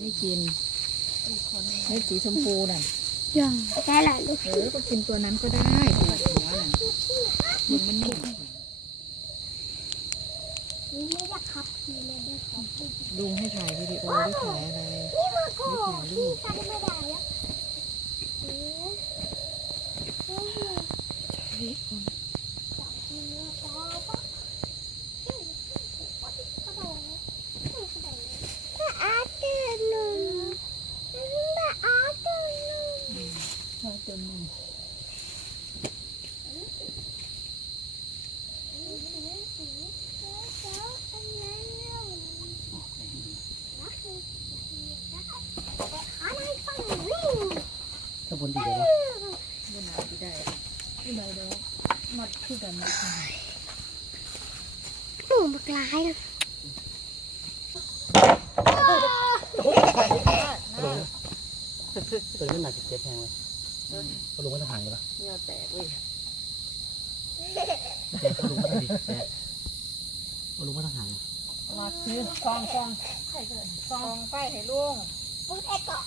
ไม่กินเม็ดสีชมพูน่ะยังได้ละลูกเออก็กินตัวนั้นก็ได้ตัวหัวน่ะมันมันนิ่มนี่ไม่อยากขับขี่เลยได้ขอพูดลุงให้ถ่ายวิดีโอหรือถ่ายอะไรนี่มาโกขี่กันไม่ได้แล้วเออเออจับมือพอปะเอ้ยกระโดดกระโดดถ้าอาร์ตเดินหนึ่งถ้าอาร์ตเดินหนึ่ง ใช่ตัวนึงถ้าบนดีเลยวะบนหนาที่ได้ไม่ได้แล้วมัดคือกันหนูบักลายนะตัวนี้มันหนักเจ็บแพงเลย ก็ลงมาทางเลยปะเนื้อแตกเว้ยก็ลงมาทางดีแซ่ก็ลงมาทางหางมาซื้อซองซองซองไปให้ลุงมึงไอ้เกาะ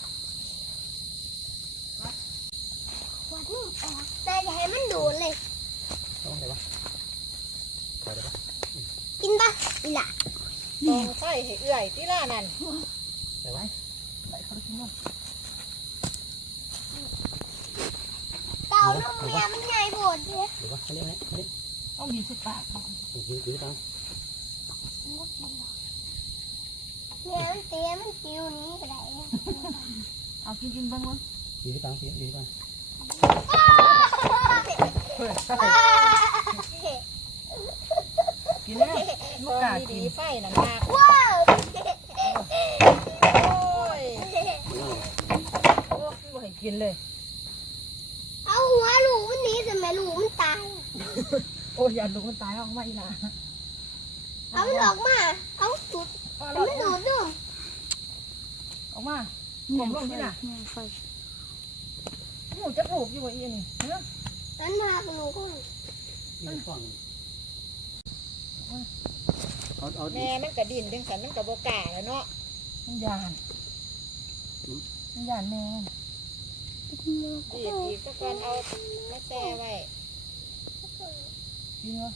วัดนี่ออกแต่อย่าให้มันดูดเลยต้องไหนวะถอยได้ปะกินปะอีหล่ะซองไปให้เอื่อยที่ล่านั่นไหนวะไปเขาที่นู่นเต่ ลูกเมียมันใหญ่โบดเลยหรือว่าเขาเรียกอะไรเขาเรียกต้องมีสิปากอยู่อยู่อยู่ตังมุดมันหรอกเมียมันเตี้ยมันจิ๋วนี้ก็ได้นเอากินกินบ้างมั้งอยู่ที่ตังอยู่ที่ตังกินแล้วลูกกากินไฟน่ะมากว้าวโอ้ยโอ้ยกินเลย เอาหัวลูกมันหนีแต่แม่ลูกมันตาย โอ้ยอย่าลูกมันตายออกมาอีกนะเอามันออกมา เอาดูดเอาเอาเรามันดูดด้วยออกมาผมลงที่น่ะหมูจะลูกอยู่บ่อีนี่เนาะนั้นพาไปลูกก่อนนี่ฟังเอาเอาแม่มันกระดินจังสันมันกระบกล้าแล้วเนาะมันยานมันยานแม่ดีอีกสักวันเอามาแช่ไว้กิ นวะ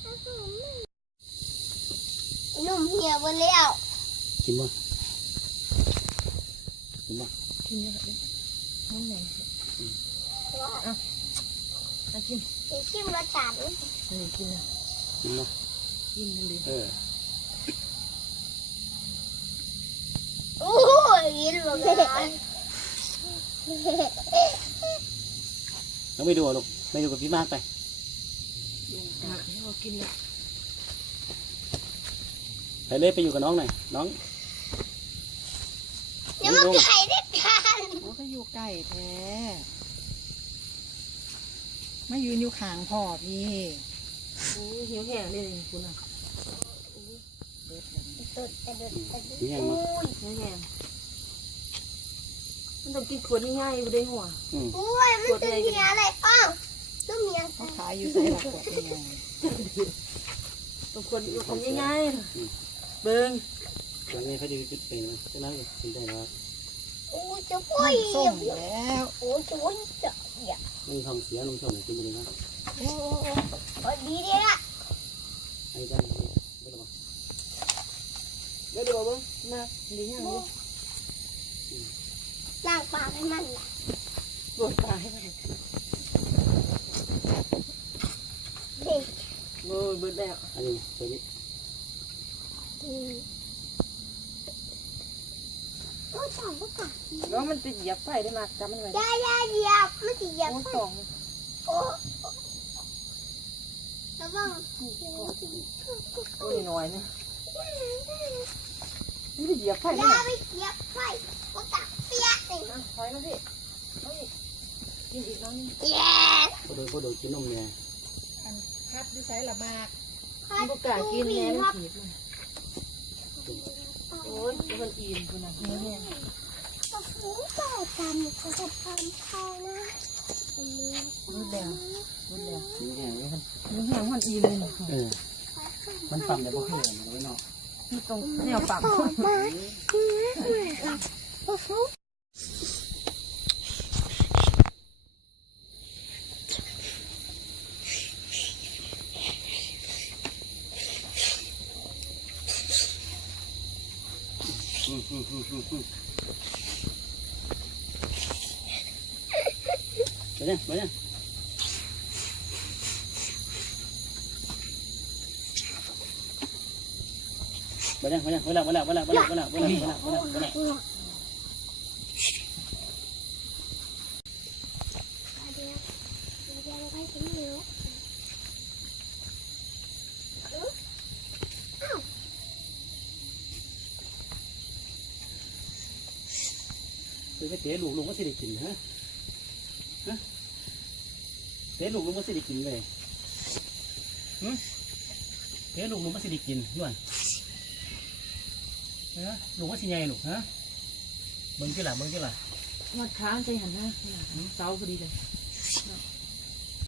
หนุ่มเหี่ยวหมดแล้วกินบ่กินบ่กินเยอะเลยน้ำแหน่งอะกินไอ้ชิมรสจัดมันอันนี้กินนะกินบ่กินนั่นเลยเออโอ้ยกินหมดเลยต้องไปดูลูกไปดูกับพี่มากไปดู อะเรากินละไปเลยไปอยู่กับน้องหน่อย น้องอย่ามาไก่ด้วยกันโอ้ก็อยู่ใกล้แท้มายืนอยู่ข้างพ่อพี่โอ้ยหิวแห้งเลยคุณอะเด็ดเลยตุดแต่ดุดแต่ดุดนี่ยังมาหิวแห้งมันต้องกินขวดง่ายๆอยู่ในหัวอืมอุ้ยมันเป็นเมียอะไรอ้าวลูกเมียเขา ขายอยู่ใส่หลักขวดยังไงบางคนอยู่คนง่ายๆเบิ้งยังไงเขาจะจุดเป็นมันจะนั่งกินได้แล้วโอ้ยจะพ่อยส้มแล้วโอ้ยจะพ่อยจะอย่าลุงทองเสียลุงชอบกินไปเลยนะโอ้โอ้ดีดีละไอ้ด้านไม่ต้องเดี๋ยวดูเบิ้งมาดีอย่างนี้ล้างปากให้มันล่ะปวดตายเด็ก โอ้ยเบิ้ง แล้วอันนี้ตัวนี้อืมโอ้ยสองก็กัดแล้วมันจะเหยียบไฟได้มากจำมันไว้ยายาเหยียบมันจะเหยียบโอ้ไฟสองโอ้ระวังโอ้ยหน่อยนะมันจะเหยียบไฟได้ยามาไปเหยียบไฟมันกัดเปียกเลยอะถอยมาพี่เอาอีกกินอีกน้องนี่แย่ก็โดยก็โดยกินนมเนี่ยคัดดิใส่ละมาก มันก็กล้ากินแน่มันถีบมันโอ้ยมันอิ่มคุณน่ะเนื้อแห้งโอ้โหต่อจำเขาจะทำเขานะอันนี้เบิ้งแล้วเบิ้งแล้วนี่แห้งเลยครับเนื้อแห้งมันอิ่มเลยเออมันปั๊มแต่บ่เคยมันไว้เนาะมันตรงแนวปากต่อมาโอ้โหอืมอืมอืม อืมอืมไปเนี่ยไปเนี่ยไปเนี่ยไปเนี่ยไป ล้วเดี๋ยวเดี๋ยวเราไปถึงเหนือไปเตะลูกลุงก็สิได้กินฮะฮะเตะลูกลุงก็สิได้กินเลยฮึเตะลูกลุงก็สิได้กินด้วยฮะลุงก็สิใหญ่ลูกฮะเบิ่งกี่หล่ะเบิ่งกี่หล่ะมาค้างใจหันหน้าเสาพอดีเลยเ